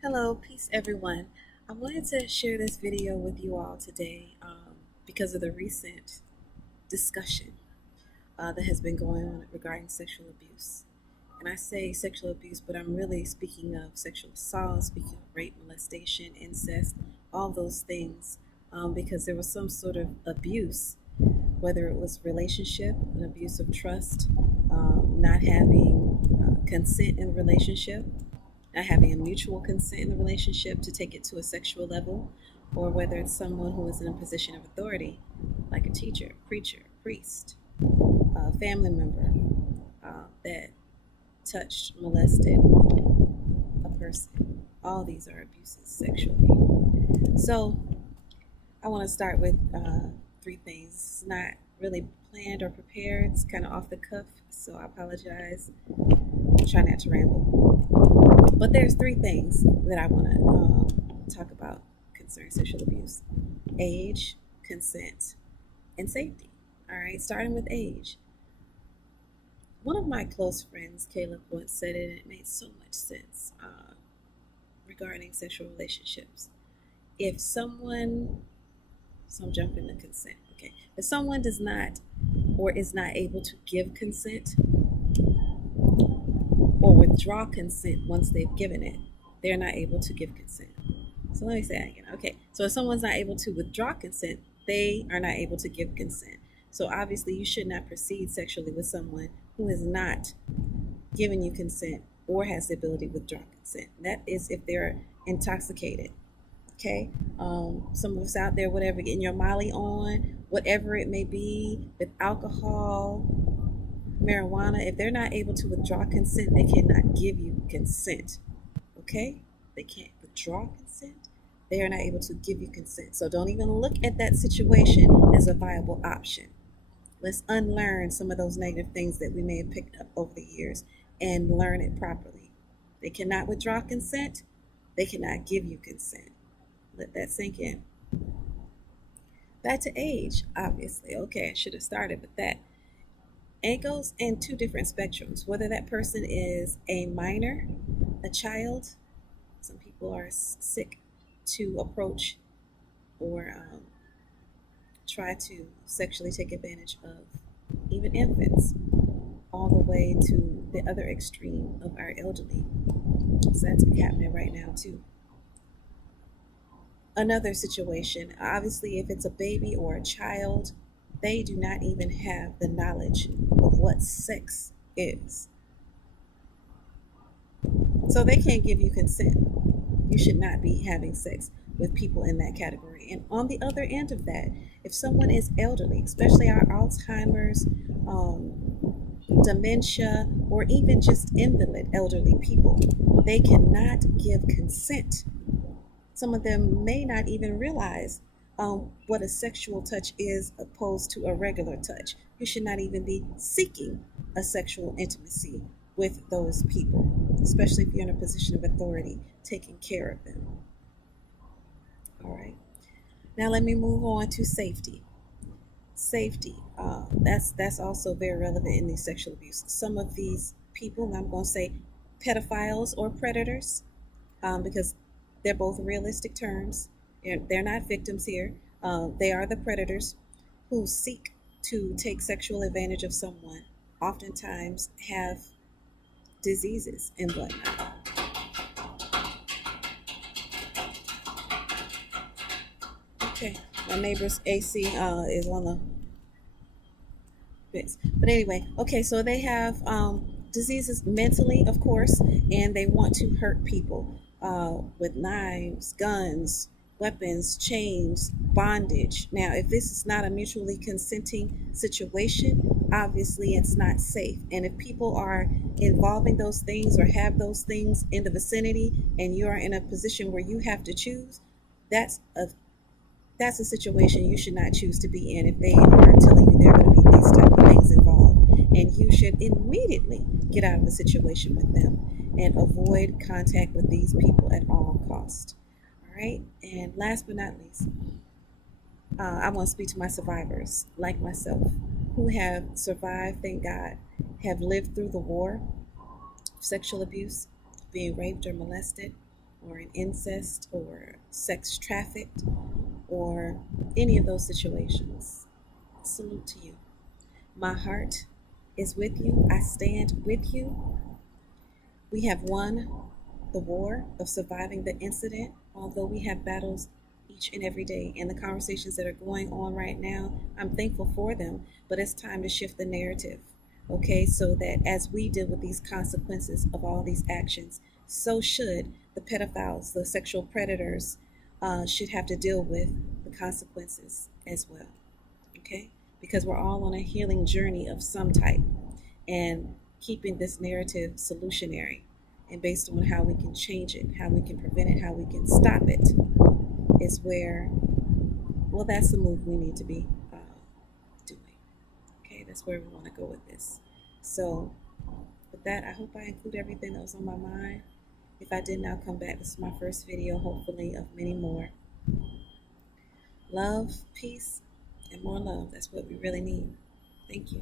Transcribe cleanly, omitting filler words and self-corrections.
Hello, peace everyone. I wanted to share this video with you all today because of the recent discussion that has been going on regarding sexual abuse. And I say sexual abuse, but I'm really speaking of sexual assault, speaking of rape, molestation, incest, all those things, because there was some sort of abuse, whether it was relationship, an abuse of trust, not having consent in a relationship, not having a mutual consent in the relationship to take it to a sexual level, or whether it's someone who is in a position of authority, like a teacher, preacher, priest, a family member that touched, molested a person. All these are abuses sexually. So I want to start with three things. It's not really planned or prepared. It's kind of off the cuff, so I apologize. Try not to ramble. But there's three things that I want to talk about concerning sexual abuse: age, consent, and safety. All right, starting with age. One of my close friends, Caleb, once said it, and it made so much sense regarding sexual relationships. If someone, so I'm jumping to consent, okay. If someone does not or is not able to give consent or withdraw consent once they've given it, they're not able to give consent. So let me say that again. Okay, so if someone's not able to withdraw consent, they are not able to give consent. So obviously, you should not proceed sexually with someone who has not given you consent or has the ability to withdraw consent. That is if they're intoxicated. Okay, some of us out there, whatever, getting your Molly on, whatever it may be, with alcohol, marijuana, if they're not able to withdraw consent, they cannot give you consent. Okay? They can't withdraw consent. They are not able to give you consent. So don't even look at that situation as a viable option. Let's unlearn some of those negative things that we may have picked up over the years and learn it properly. They cannot withdraw consent. They cannot give you consent. Let that sink in. Back to age, obviously. Okay, I should have started with that. And it goes in two different spectrums, whether that person is a minor, a child. Some people are sick to approach or try to sexually take advantage of even infants, all the way to the other extreme of our elderly. So that's happening right now, too. Another situation, obviously, if it's a baby or a child, they do not even have the knowledge of what sex is. So they can't give you consent. You should not be having sex with people in that category. And on the other end of that, if someone is elderly, especially our Alzheimer's, dementia, or even just invalid elderly people, they cannot give consent. Some of them may not even realize what a sexual touch is opposed to a regular touch. You should not even be seeking a sexual intimacy with those people, especially if you're in a position of authority, taking care of them. All right. Now let me move on to safety. Safety. That's also very relevant in these sexual abuse. Some of these people, and I'm going to say pedophiles or predators, because they're both realistic terms. They're not victims here. They are the predators who seek to take sexual advantage of someone, oftentimes have diseases and whatnot. Okay, my neighbor's AC is on the fix. But anyway, okay, so they have diseases mentally, of course, and they want to hurt people with knives, guns, weapons, chains, bondage. Now, if this is not a mutually consenting situation, obviously it's not safe. And if people are involving those things or have those things in the vicinity and you are in a position where you have to choose, that's a that's a situation you should not choose to be in if they are telling you there are going to be these type of things involved. And you should immediately get out of the situation with them and avoid contact with these people at all costs. All right. And last but not least, I want to speak to my survivors like myself who have survived, thank God, have lived through the war, sexual abuse, being raped or molested. or in incest or sex trafficked or any of those situations, salute to you. My heart is with you. I stand with you. We have won the war of surviving the incident, although we have battles each and every day. And the conversations that are going on right now, I'm thankful for them, but it's time to shift the narrative, okay? So that as we deal with these consequences of all these actions, so should the pedophiles, the sexual predators, should have to deal with the consequences as well, okay? Because we're all on a healing journey of some type, and keeping this narrative solutionary and based on how we can change it, how we can prevent it, how we can stop it is where, well, that's the move we need to be doing. Okay, that's where we want to go with this. So, with that, I hope I include everything that was on my mind. If I didn't, I'll come back. This is my first video, hopefully, of many more. Love, peace, and more love. That's what we really need. Thank you.